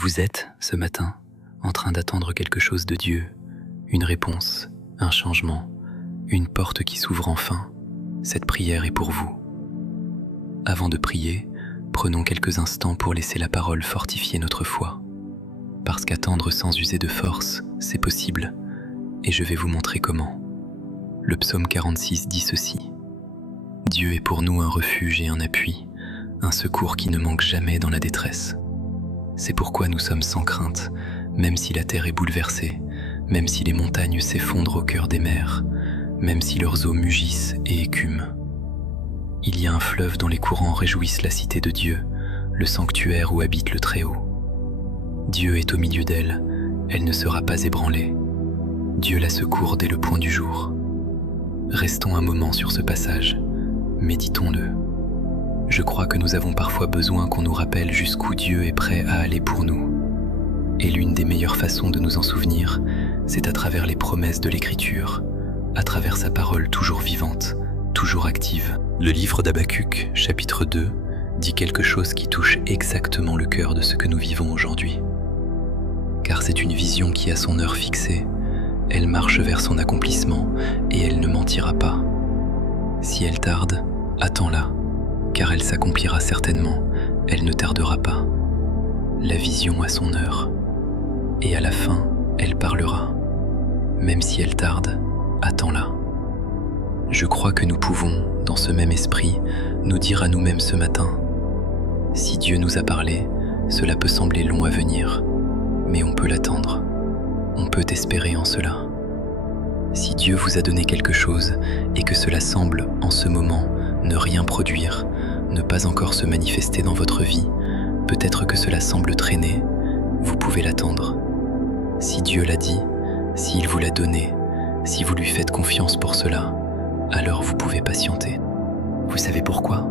vous êtes, ce matin, en train d'attendre quelque chose de Dieu, une réponse, un changement, une porte qui s'ouvre enfin, cette prière est pour vous. Avant de prier, prenons quelques instants pour laisser la parole fortifier notre foi. Parce qu'attendre sans user de force, c'est possible, et je vais vous montrer comment. Le psaume 46 dit ceci. Dieu est pour nous un refuge et un appui, un secours qui ne manque jamais dans la détresse. C'est pourquoi nous sommes sans crainte, même si la terre est bouleversée, même si les montagnes s'effondrent au cœur des mers, même si leurs eaux mugissent et écument. Il y a un fleuve dont les courants réjouissent la cité de Dieu, le sanctuaire où habite le Très-Haut. Dieu est au milieu d'elle, elle ne sera pas ébranlée. Dieu la secourt dès le point du jour. Restons un moment sur ce passage, méditons-le. Je crois que nous avons parfois besoin qu'on nous rappelle jusqu'où Dieu est prêt à aller pour nous. Et l'une des meilleures façons de nous en souvenir, c'est à travers les promesses de l'Écriture, à travers sa parole toujours vivante, toujours active. Le livre d'Habacuc, chapitre 2, dit quelque chose qui touche exactement le cœur de ce que nous vivons aujourd'hui. Car c'est une vision qui a son heure fixée, elle marche vers son accomplissement et elle ne mentira pas. Si elle tarde, attends-la, car elle s'accomplira certainement, elle ne tardera pas. La vision a son heure, et à la fin, elle parlera. Même si elle tarde, attends-la. Je crois que nous pouvons, dans ce même esprit, nous dire à nous-mêmes ce matin, si Dieu nous a parlé, cela peut sembler long à venir, mais on peut l'attendre. On peut espérer en cela. Si Dieu vous a donné quelque chose et que cela semble, en ce moment, ne rien produire, ne pas encore se manifester dans votre vie, peut-être que cela semble traîner, vous pouvez l'attendre. Si Dieu l'a dit, s'il vous l'a donné, si vous lui faites confiance pour cela, alors vous pouvez patienter. Vous savez pourquoi ?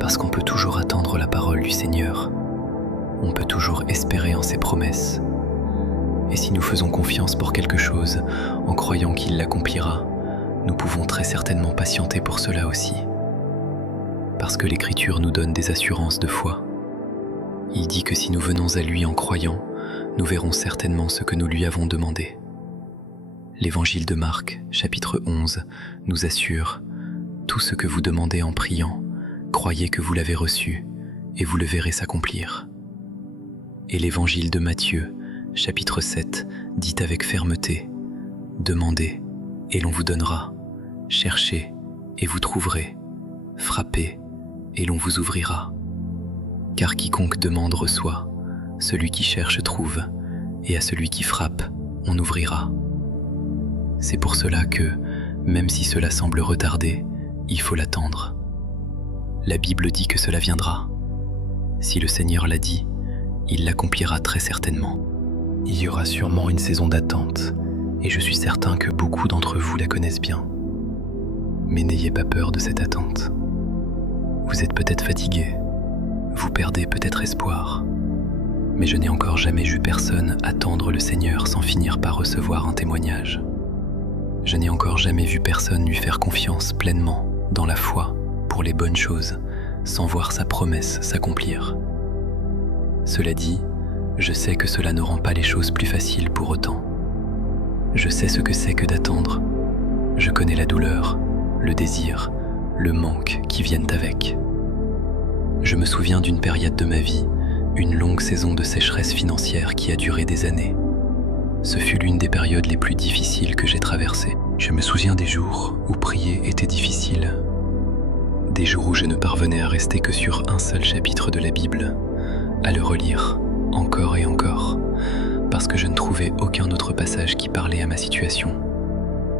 Parce qu'on peut toujours attendre la parole du Seigneur. On peut toujours espérer en ses promesses. Et si nous faisons confiance pour quelque chose, en croyant qu'il l'accomplira, nous pouvons très certainement patienter pour cela aussi. Parce que l'Écriture nous donne des assurances de foi. Il dit que si nous venons à lui en croyant, nous verrons certainement ce que nous lui avons demandé. L'Évangile de Marc, chapitre 11, nous assure « Tout ce que vous demandez en priant, croyez que vous l'avez reçu, et vous le verrez s'accomplir. » Et l'Évangile de Matthieu, chapitre 7, dit avec fermeté « Demandez, et l'on vous donnera. Cherchez, et vous trouverez. Frappez, et l'on vous ouvrira. Car quiconque demande reçoit, celui qui cherche trouve, et à celui qui frappe, on ouvrira. » C'est pour cela que, même si cela semble retardé, il faut l'attendre. La Bible dit que cela viendra. Si le Seigneur l'a dit, il l'accomplira très certainement. Il y aura sûrement une saison d'attente, et je suis certain que beaucoup d'entre vous la connaissent bien. Mais n'ayez pas peur de cette attente. Vous êtes peut-être fatigué, vous perdez peut-être espoir, mais je n'ai encore jamais vu personne attendre le Seigneur sans finir par recevoir un témoignage. Je n'ai encore jamais vu personne lui faire confiance pleinement, dans la foi, pour les bonnes choses, sans voir sa promesse s'accomplir. Cela dit, je sais que cela ne rend pas les choses plus faciles pour autant. Je sais ce que c'est que d'attendre. Je connais la douleur, le désir, le manque qui viennent avec. Je me souviens d'une période de ma vie, une longue saison de sécheresse financière qui a duré des années. Ce fut l'une des périodes les plus difficiles que j'ai traversées. Je me souviens des jours où prier était difficile. Des jours où je ne parvenais à rester que sur un seul chapitre de la Bible, à le relire encore et encore, parce que je ne trouvais aucun autre passage qui parlait à ma situation.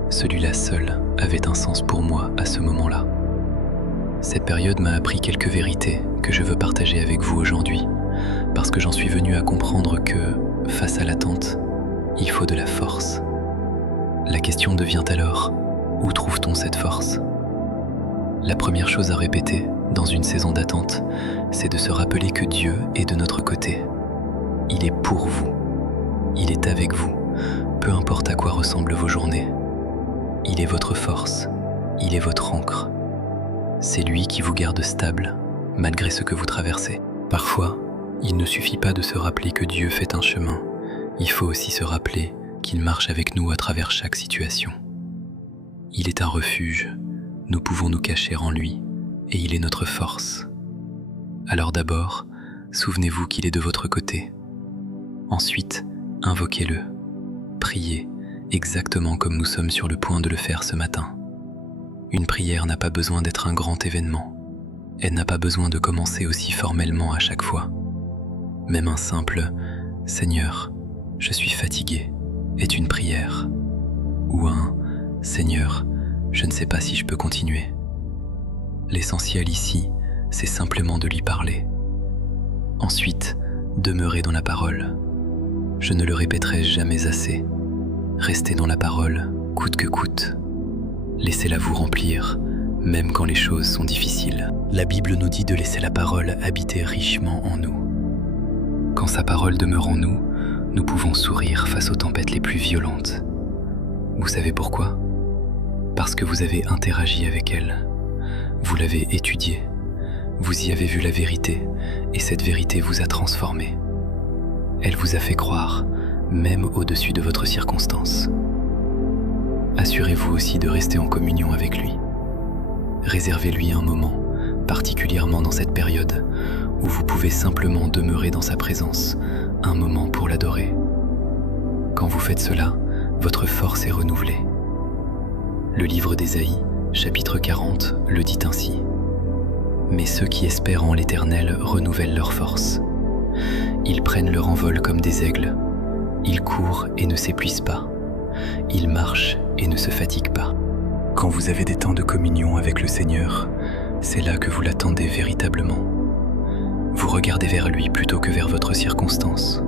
Celui-là seul avait un sens pour moi à ce moment-là. Cette période m'a appris quelques vérités que je veux partager avec vous aujourd'hui, parce que j'en suis venu à comprendre que, face à l'attente, il faut de la force. La question devient alors, où trouve-t-on cette force ? La première chose à répéter dans une saison d'attente, c'est de se rappeler que Dieu est de notre côté. Il est pour vous. Il est avec vous, peu importe à quoi ressemblent vos journées. Il est votre force, il est votre ancre. C'est lui qui vous garde stable, malgré ce que vous traversez. Parfois, Il ne suffit pas de se rappeler que Dieu fait un chemin, il faut aussi se rappeler qu'il marche avec nous à travers chaque situation. Il est un refuge, nous pouvons nous cacher en lui, et il est notre force. Alors d'abord, souvenez-vous qu'il est de votre côté. Ensuite, invoquez-le, priez, exactement comme nous sommes sur le point de le faire ce matin. Une prière n'a pas besoin d'être un grand événement. Elle n'a pas besoin de commencer aussi formellement à chaque fois. Même un simple « Seigneur, je suis fatigué » est une prière. Ou un « Seigneur, je ne sais pas si je peux continuer ». L'essentiel ici, c'est simplement de lui parler. Ensuite, demeurez dans la parole. Je ne le répéterai jamais assez. Restez dans la parole, coûte que coûte. Laissez-la vous remplir, même quand les choses sont difficiles. La Bible nous dit de laisser la parole habiter richement en nous. Quand sa parole demeure en nous, nous pouvons sourire face aux tempêtes les plus violentes. Vous savez pourquoi ? Parce que vous avez interagi avec elle. Vous l'avez étudiée. Vous y avez vu la vérité, et cette vérité vous a transformé. Elle vous a fait croire, même au-dessus de votre circonstance. Assurez-vous aussi de rester en communion avec lui. Réservez-lui un moment, particulièrement dans cette période, où vous pouvez simplement demeurer dans sa présence, un moment pour l'adorer. Quand vous faites cela, votre force est renouvelée. Le livre d'Ésaïe, chapitre 40, le dit ainsi. « Mais ceux qui espèrent en l'Éternel renouvellent leur force. Ils prennent leur envol comme des aigles. Ils courent et ne s'épuisent pas. Ils marchent et ne se fatiguent pas. » Quand vous avez des temps de communion avec le Seigneur, c'est là que vous l'attendez véritablement. Vous regardez vers lui plutôt que vers votre circonstance.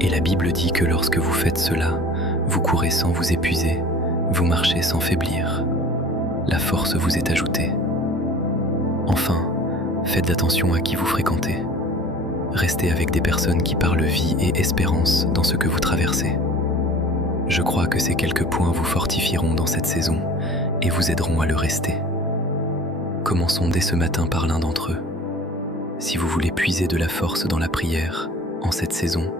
Et la Bible dit que lorsque vous faites cela, vous courez sans vous épuiser, vous marchez sans faiblir. La force vous est ajoutée. Enfin, faites attention à qui vous fréquentez. Restez avec des personnes qui parlent vie et espérance dans ce que vous traversez. Je crois que ces quelques points vous fortifieront dans cette saison et vous aideront à le rester. Commençons dès ce matin par l'un d'entre eux. Si vous voulez puiser de la force dans la prière, en cette saison,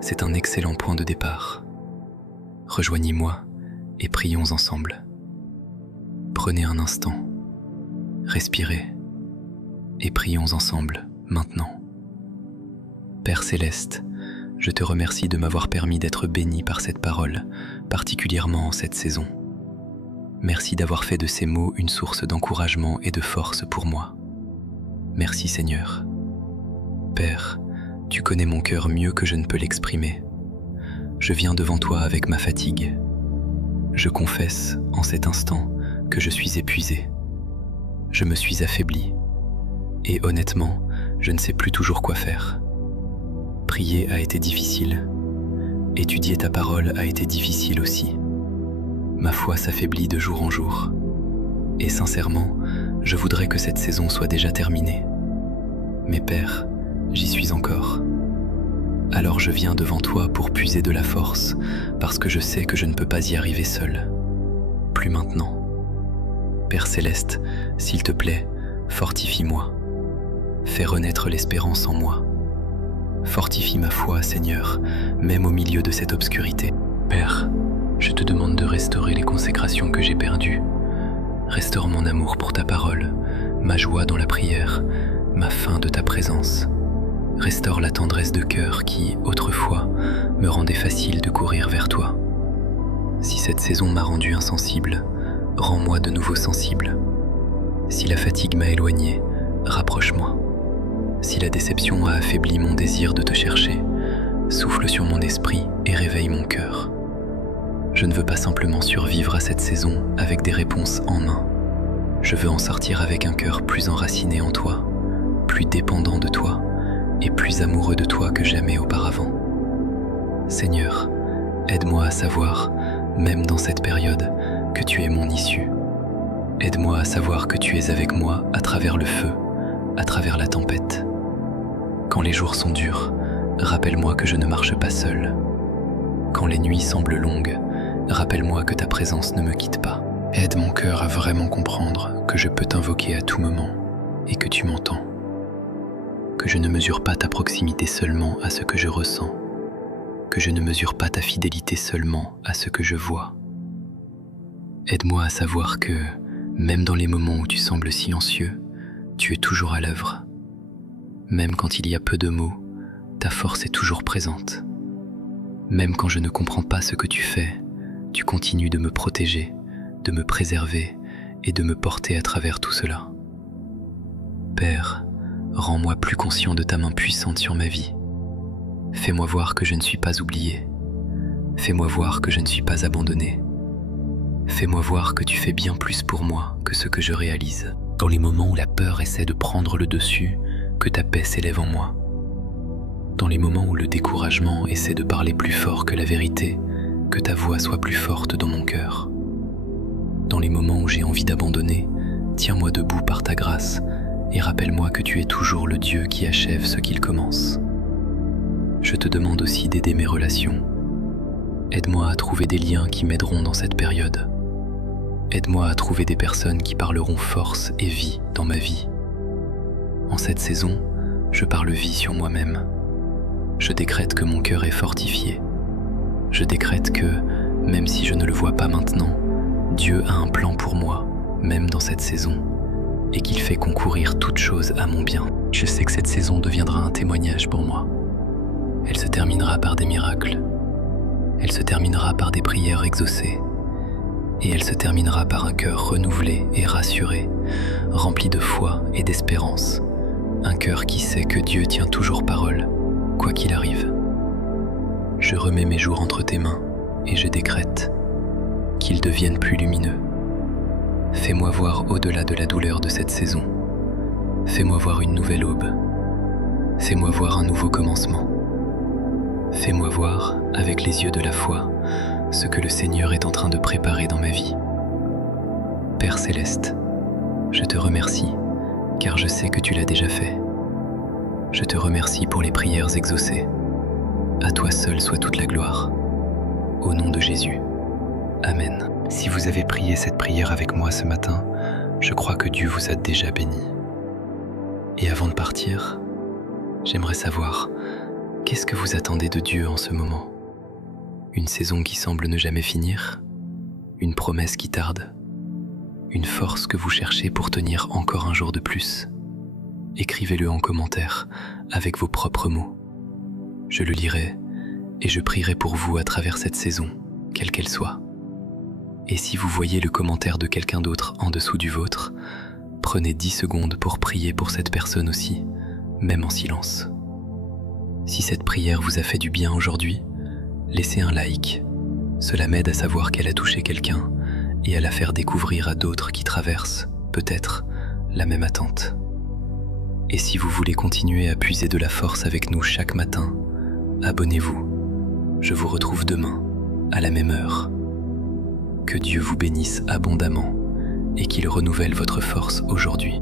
c'est un excellent point de départ. Rejoignez-moi et prions ensemble. Prenez un instant, respirez et prions ensemble maintenant. Père Céleste, je te remercie de m'avoir permis d'être béni par cette parole, particulièrement en cette saison. Merci d'avoir fait de ces mots une source d'encouragement et de force pour moi. Merci Seigneur. Père, tu connais mon cœur mieux que je ne peux l'exprimer. Je viens devant toi avec ma fatigue. Je confesse, en cet instant, que je suis épuisé. Je me suis affaibli. Et honnêtement, je ne sais plus toujours quoi faire. Prier a été difficile. Étudier ta parole a été difficile aussi. Ma foi s'affaiblit de jour en jour. Et sincèrement, je voudrais que cette saison soit déjà terminée. Mais Père, j'y suis encore. Alors je viens devant toi pour puiser de la force, parce que je sais que je ne peux pas y arriver seul. Plus maintenant. Père Céleste, s'il te plaît, fortifie-moi. Fais renaître l'espérance en moi. Fortifie ma foi, Seigneur, même au milieu de cette obscurité. Père, je te demande de restaurer les consécrations que j'ai perdues. Restaure mon amour pour ta parole, ma joie dans la prière, ma faim de ta présence. Restaure la tendresse de cœur qui, autrefois, me rendait facile de courir vers toi. Si cette saison m'a rendu insensible, rends-moi de nouveau sensible. Si la fatigue m'a éloigné, rapproche-moi. Si la déception a affaibli mon désir de te chercher, souffle sur mon esprit et réveille mon cœur. Je ne veux pas simplement survivre à cette saison avec des réponses en main. Je veux en sortir avec un cœur plus enraciné en toi, plus dépendant de toi et plus amoureux de toi que jamais auparavant. Seigneur, aide-moi à savoir, même dans cette période, que tu es mon issue. Aide-moi à savoir que tu es avec moi à travers le feu, à travers la tempête. Quand les jours sont durs, rappelle-moi que je ne marche pas seul. Quand les nuits semblent longues, rappelle-moi que ta présence ne me quitte pas. Aide mon cœur à vraiment comprendre que je peux t'invoquer à tout moment et que tu m'entends. que je ne mesure pas ta proximité seulement à ce que je ressens, que je ne mesure pas ta fidélité seulement à ce que je vois. Aide-moi à savoir que, même dans les moments où tu sembles silencieux, tu es toujours à l'œuvre. Même quand il y a peu de mots, ta force est toujours présente. Même quand je ne comprends pas ce que tu fais, tu continues de me protéger, de me préserver et de me porter à travers tout cela. Père, rends-moi plus conscient de ta main puissante sur ma vie. Fais-moi voir que je ne suis pas oublié. Fais-moi voir que je ne suis pas abandonné. Fais-moi voir que tu fais bien plus pour moi que ce que je réalise. Dans les moments où la peur essaie de prendre le dessus, que ta paix s'élève en moi. Dans les moments où le découragement essaie de parler plus fort que la vérité, que ta voix soit plus forte dans mon cœur. Dans les moments où j'ai envie d'abandonner, tiens-moi debout par ta grâce et rappelle-moi que tu es toujours le Dieu qui achève ce qu'il commence. Je te demande aussi d'aider mes relations. Aide-moi à trouver des liens qui m'aideront dans cette période. Aide-moi à trouver des personnes qui parleront force et vie dans ma vie. En cette saison, je parle vie sur moi-même. Je décrète que mon cœur est fortifié. Je décrète que, même si je ne le vois pas maintenant, Dieu a un plan pour moi, même dans cette saison, et qu'il fait concourir toute chose à mon bien. Je sais que cette saison deviendra un témoignage pour moi. Elle se terminera par des miracles. Elle se terminera par des prières exaucées. Et elle se terminera par un cœur renouvelé et rassuré, rempli de foi et d'espérance. Un cœur qui sait que Dieu tient toujours parole, quoi qu'il arrive. Je remets mes jours entre tes mains et je décrète qu'ils deviennent plus lumineux. Fais-moi voir au-delà de la douleur de cette saison. Fais-moi voir une nouvelle aube. Fais-moi voir un nouveau commencement. Fais-moi voir, avec les yeux de la foi, ce que le Seigneur est en train de préparer dans ma vie. Père Céleste, je te remercie, car je sais que tu l'as déjà fait. Je te remercie pour les prières exaucées. À toi seul soit toute la gloire. Au nom de Jésus. Amen. Si vous avez prié cette prière avec moi ce matin, je crois que Dieu vous a déjà béni. Et avant de partir, j'aimerais savoir, qu'est-ce que vous attendez de Dieu en ce moment ? Une saison qui semble ne jamais finir ? Une promesse qui tarde ? Une force que vous cherchez pour tenir encore un jour de plus ? Écrivez-le en commentaire avec vos propres mots. Je le lirai et je prierai pour vous à travers cette saison, quelle qu'elle soit. Et si vous voyez le commentaire de quelqu'un d'autre en dessous du vôtre, prenez 10 secondes pour prier pour cette personne aussi, même en silence. Si cette prière vous a fait du bien aujourd'hui, laissez un like. Cela m'aide à savoir qu'elle a touché quelqu'un et à la faire découvrir à d'autres qui traversent, peut-être, la même attente. Et si vous voulez continuer à puiser de la force avec nous chaque matin, abonnez-vous. Je vous retrouve demain, à la même heure. Que Dieu vous bénisse abondamment et qu'il renouvelle votre force aujourd'hui.